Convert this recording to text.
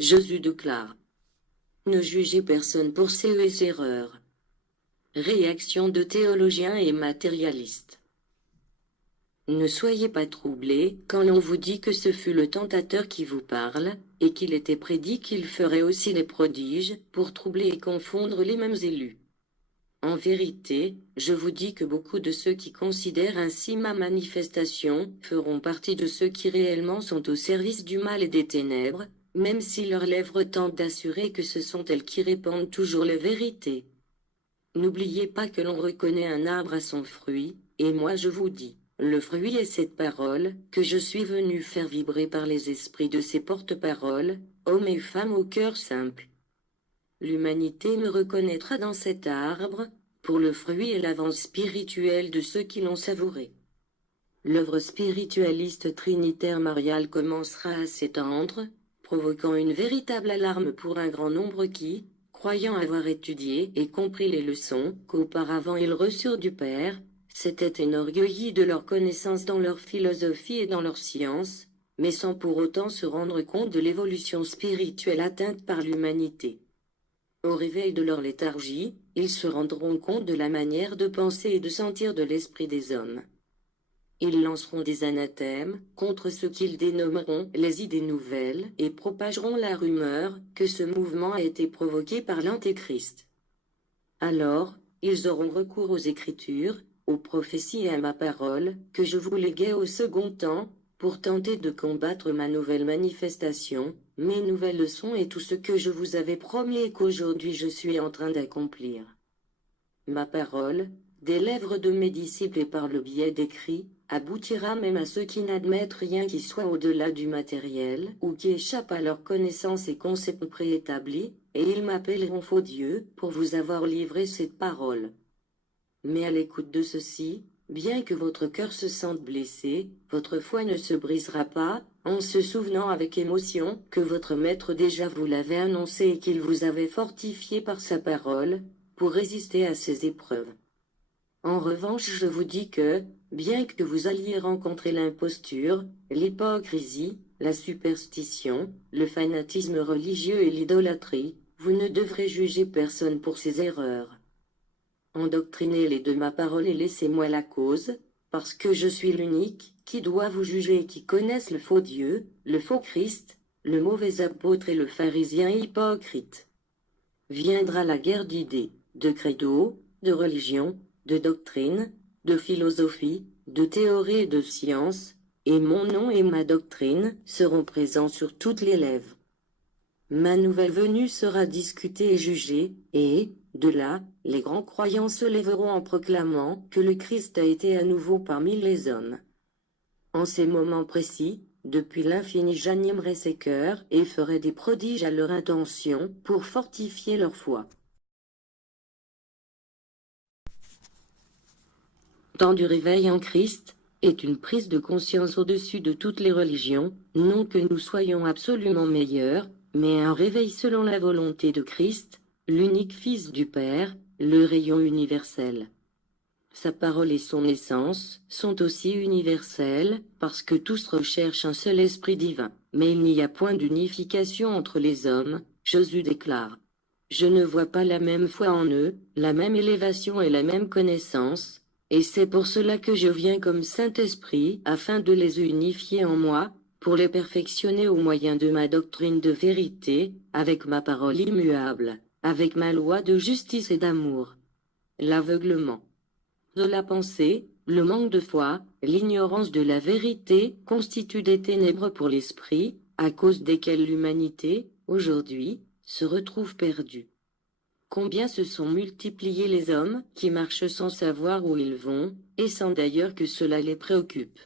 Jésus déclare. Ne jugez personne pour ses erreurs. Réaction de théologiens et matérialistes. Ne soyez pas troublés quand l'on vous dit que ce fut le tentateur qui vous parle, et qu'il était prédit qu'il ferait aussi des prodiges, pour troubler et confondre les mêmes élus. En vérité, je vous dis que beaucoup de ceux qui considèrent ainsi ma manifestation feront partie de ceux qui réellement sont au service du mal et des ténèbres, même si leurs lèvres tentent d'assurer que ce sont elles qui répandent toujours la vérité. N'oubliez pas que l'on reconnaît un arbre à son fruit, et moi je vous dis, le fruit est cette parole, que je suis venu faire vibrer par les esprits de ces porte-paroles, hommes et femmes au cœur simple. L'humanité me reconnaîtra dans cet arbre, pour le fruit et l'avance spirituelle de ceux qui l'ont savouré. L'œuvre spiritualiste trinitaire mariale commencera à s'étendre, provoquant une véritable alarme pour un grand nombre qui, croyant avoir étudié et compris les leçons qu'auparavant ils reçurent du Père, s'étaient enorgueillis de leur connaissance dans leur philosophie et dans leur science, mais sans pour autant se rendre compte de l'évolution spirituelle atteinte par l'humanité. Au réveil de leur léthargie, ils se rendront compte de la manière de penser et de sentir de l'esprit des hommes. Ils lanceront des anathèmes contre ce qu'ils dénommeront les idées nouvelles et propageront la rumeur que ce mouvement a été provoqué par l'Antéchrist. Alors, ils auront recours aux Écritures, aux prophéties et à ma parole, que je vous léguais au second temps, pour tenter de combattre ma nouvelle manifestation, mes nouvelles leçons et tout ce que je vous avais promis et qu'aujourd'hui je suis en train d'accomplir. Ma parole, des lèvres de mes disciples et par le biais d'écrits, aboutira même à ceux qui n'admettent rien qui soit au-delà du matériel ou qui échappe à leur connaissance et concepts préétablis, et ils m'appelleront faux Dieu pour vous avoir livré cette parole. Mais à l'écoute de ceci, bien que votre cœur se sente blessé, votre foi ne se brisera pas, en se souvenant avec émotion que votre Maître déjà vous l'avait annoncé et qu'il vous avait fortifié par sa parole, pour résister à ces épreuves. En revanche, je vous dis que, bien que vous alliez rencontrer l'imposture, l'hypocrisie, la superstition, le fanatisme religieux et l'idolâtrie, vous ne devrez juger personne pour ses erreurs. Endoctrinez-les de ma parole et laissez-moi la cause, parce que je suis l'unique qui doit vous juger et qui connaisse le faux Dieu, le faux Christ, le mauvais apôtre et le pharisien hypocrite. Viendra la guerre d'idées, de credo, de religion, de doctrine, de philosophie, de théorie et de science, et mon nom et ma doctrine seront présents sur toutes les lèvres. Ma nouvelle venue sera discutée et jugée, et, de là, les grands croyants se lèveront en proclamant que le Christ a été à nouveau parmi les hommes. En ces moments précis, depuis l'infini j'animerai ces cœurs et ferai des prodiges à leur intention pour fortifier leur foi. Temps du réveil en Christ est une prise de conscience au-dessus de toutes les religions, non que nous soyons absolument meilleurs, mais un réveil selon la volonté de Christ, l'unique Fils du Père, le rayon universel. Sa parole et son essence sont aussi universelles, parce que tous recherchent un seul esprit divin. Mais il n'y a point d'unification entre les hommes, Jésus déclare. Je ne vois pas la même foi en eux, la même élévation et la même connaissance, et c'est pour cela que je viens comme Saint-Esprit, afin de les unifier en moi, pour les perfectionner au moyen de ma doctrine de vérité, avec ma parole immuable, avec ma loi de justice et d'amour. L'aveuglement de la pensée, le manque de foi, l'ignorance de la vérité constituent des ténèbres pour l'esprit, à cause desquelles l'humanité, aujourd'hui, se retrouve perdue. Combien se sont multipliés les hommes qui marchent sans savoir où ils vont, et sans d'ailleurs que cela les préoccupe.